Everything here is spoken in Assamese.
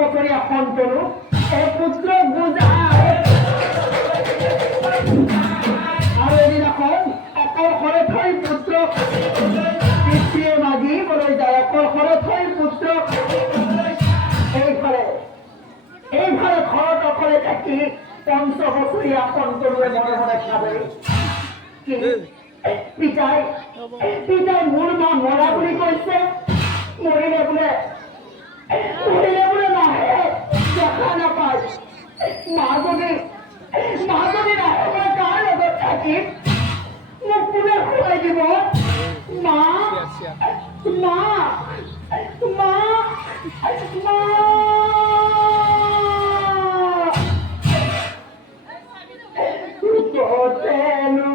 বছৰীয়া সন্তনো এই পুত্ৰ বুজাই আৰু এদিনাখন অকলশৰে থৈ পুত্ৰক পিতৃয়ে মাগিবলৈ যায়। অকলশৰে থৈ পুত্ৰক এইফালে ঘৰত অকলে থাকি ৫ বছৰীয়া সন্তনোৱে মনে মনে ভাবে পিতাই মোৰ মা মৰা বুলি কৈছে, মৰিলে বোলে নাহে, দেখা নাপায়। মা যদি নাহে মই কাৰ লগত থাকিম, মোক কোনে খুৱাই দিব? মা মা মা মা কতেনো